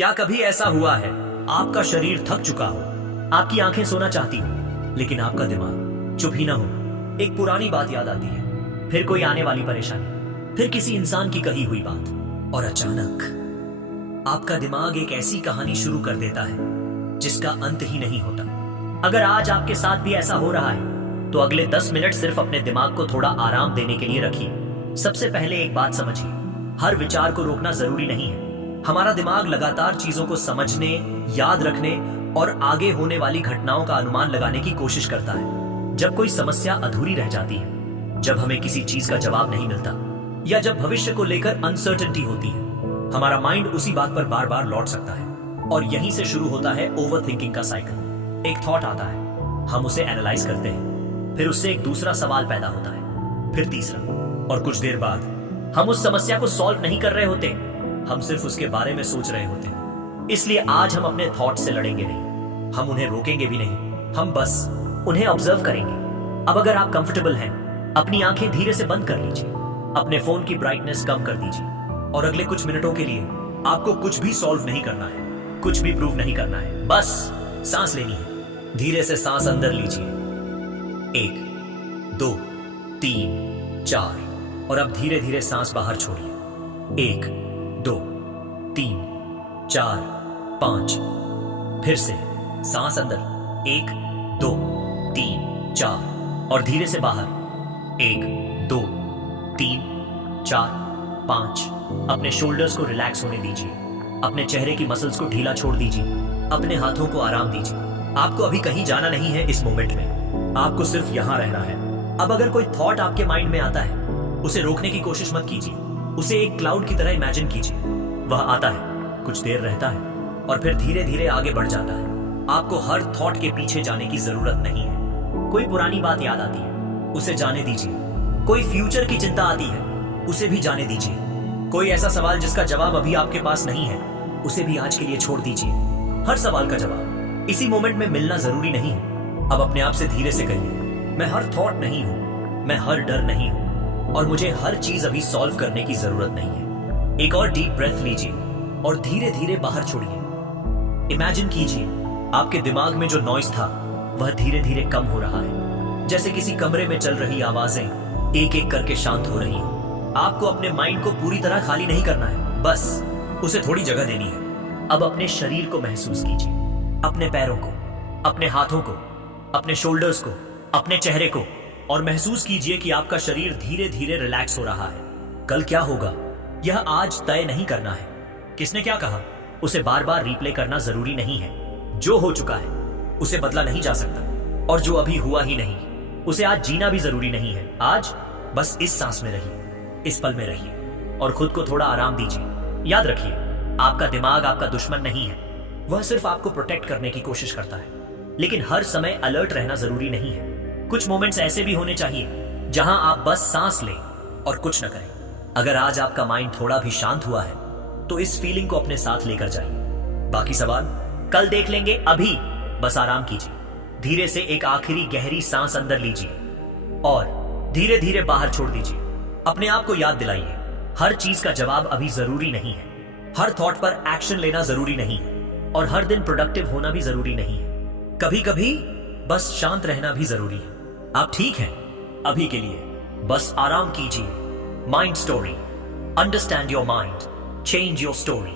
क्या कभी ऐसा हुआ है आपका शरीर थक चुका हो, आपकी आंखें सोना चाहती हो, लेकिन आपका दिमाग चुप ही ना हो। एक पुरानी बात याद आती है, फिर कोई आने वाली परेशानी, फिर किसी इंसान की कही हुई बात, और अचानक आपका दिमाग एक ऐसी कहानी शुरू कर देता है जिसका अंत ही नहीं होता। अगर आज आपके साथ भी ऐसा हो रहा है तो अगले 10 मिनट सिर्फ अपने दिमाग को थोड़ा आराम देने के लिए रखिए। सबसे पहले एक बात समझिए, हर विचार को रोकना जरूरी नहीं है। हमारा दिमाग लगातार चीजों को समझने, याद रखने और आगे होने वाली घटनाओं का अनुमान लगाने की कोशिश करता है। जब कोई समस्या अधूरी रह जाती है, जब हमें किसी चीज का जवाब नहीं मिलता, या जब भविष्य को लेकर अनसर्टेनिटी होती है, हमारा माइंड उसी बात पर बार बार लौट सकता है। और यहीं से शुरू होता है ओवर थिंकिंग का साइकिल। एक थॉट आता है, हम उसे एनालाइज करते हैं, फिर उससे एक दूसरा सवाल पैदा होता है, फिर तीसरा, और कुछ देर बाद हम उस समस्या को सॉल्व नहीं कर रहे होते, हम सिर्फ उसके बारे में सोच रहे होते हैं। इसलिए आज हम अपने थॉट से लड़ेंगे नहीं, हम उन्हें रोकेंगे भी नहीं, हम बस उन्हें ऑब्जर्व करेंगे। अब अगर आप कंफर्टेबल हैं, अपनी आंखें धीरे से बंद कर लीजिए, अपने फोन की ब्राइटनेस कम कर दीजिए, और अगले कुछ मिनटों के लिए आपको कुछ भी सॉल्व नहीं करना है, कुछ भी प्रूव नहीं करना है, बस सांस लेनी है। धीरे से सांस अंदर लीजिए, 1 2 3 4, और अब धीरे धीरे सांस बाहर छोड़िए, 1 2 3 4 5। फिर से सांस अंदर, 1 2 3 4, और धीरे से बाहर, 1 2 3 4 5। अपने शोल्डर्स को रिलैक्स होने दीजिए, अपने चेहरे की मसल्स को ढीला छोड़ दीजिए, अपने हाथों को आराम दीजिए। आपको अभी कहीं जाना नहीं है इस मोमेंट में, आपको सिर्फ यहां रहना है। अब अगर कोई थॉट आपके माइंड में आता है, उसे रोकने की कोशिश मत कीजिए, उसे एक क्लाउड की तरह इमेजिन कीजिए। वह आता है, कुछ देर रहता है, और फिर धीरे धीरे आगे बढ़ जाता है। आपको हर थॉट के पीछे जाने की जरूरत नहीं है। कोई पुरानी बात याद आती है, उसे जाने दीजिए। कोई फ्यूचर की चिंता आती है, उसे भी जाने दीजिए। कोई ऐसा सवाल जिसका जवाब अभी आपके पास नहीं है, उसे भी आज के लिए छोड़ दीजिए। हर सवाल का जवाब इसी मोमेंट में मिलना जरूरी नहीं है। अब अपने आप से धीरे से कहिए, मैं हर थॉट नहीं हूं, मैं हर डर नहीं हूं, और मुझे हर चीज अभी सॉल्व करने की जरूरत नहीं है। एक और डीप ब्रेथ लीजिए और धीरे धीरे बाहर छोड़िए। इमेजिन कीजिए आपके दिमाग में जो नॉइज था वह धीरे धीरे कम हो रहा है, जैसे किसी कमरे में चल रही आवाजें एक एक करके शांत हो रही हो। आपको अपने माइंड को पूरी तरह खाली नहीं करना है, बस उसे थोड़ी जगह देनी है। अब अपने शरीर को महसूस कीजिए, अपने पैरों को, अपने हाथों को, अपने शोल्डर्स को, अपने चेहरे को, और महसूस कीजिए कि आपका शरीर धीरे धीरे रिलैक्स हो रहा है। कल क्या होगा यह आज तय नहीं करना है। किसने क्या कहा उसे बार बार रिप्ले करना जरूरी नहीं है। जो हो चुका है उसे बदला नहीं जा सकता, और जो अभी हुआ ही नहीं उसे आज जीना भी जरूरी नहीं है। आज बस इस सांस में रहिए, इस पल में रहिए, और खुद को थोड़ा आराम दीजिए। याद रखिए, आपका दिमाग आपका दुश्मन नहीं है, वह सिर्फ आपको प्रोटेक्ट करने की कोशिश करता है। लेकिन हर समय अलर्ट रहना जरूरी नहीं है। कुछ मोमेंट्स ऐसे भी होने चाहिए जहां आप बस सांस लें और कुछ न करें। अगर आज आपका माइंड थोड़ा भी शांत हुआ है तो इस फीलिंग को अपने साथ लेकर जाइए। बाकी सवाल कल देख लेंगे, अभी बस आराम कीजिए। धीरे से एक आखिरी गहरी सांस अंदर लीजिए और धीरे धीरे बाहर छोड़ दीजिए। अपने आप को याद दिलाइए, हर चीज का जवाब अभी जरूरी नहीं है, हर थॉट पर एक्शन लेना जरूरी नहीं है, और हर दिन प्रोडक्टिव होना भी जरूरी नहीं है। कभी कभी बस शांत रहना भी जरूरी है। आप ठीक हैं अभी के लिए, बस आराम कीजिए। Mind story, understand your mind, change your story.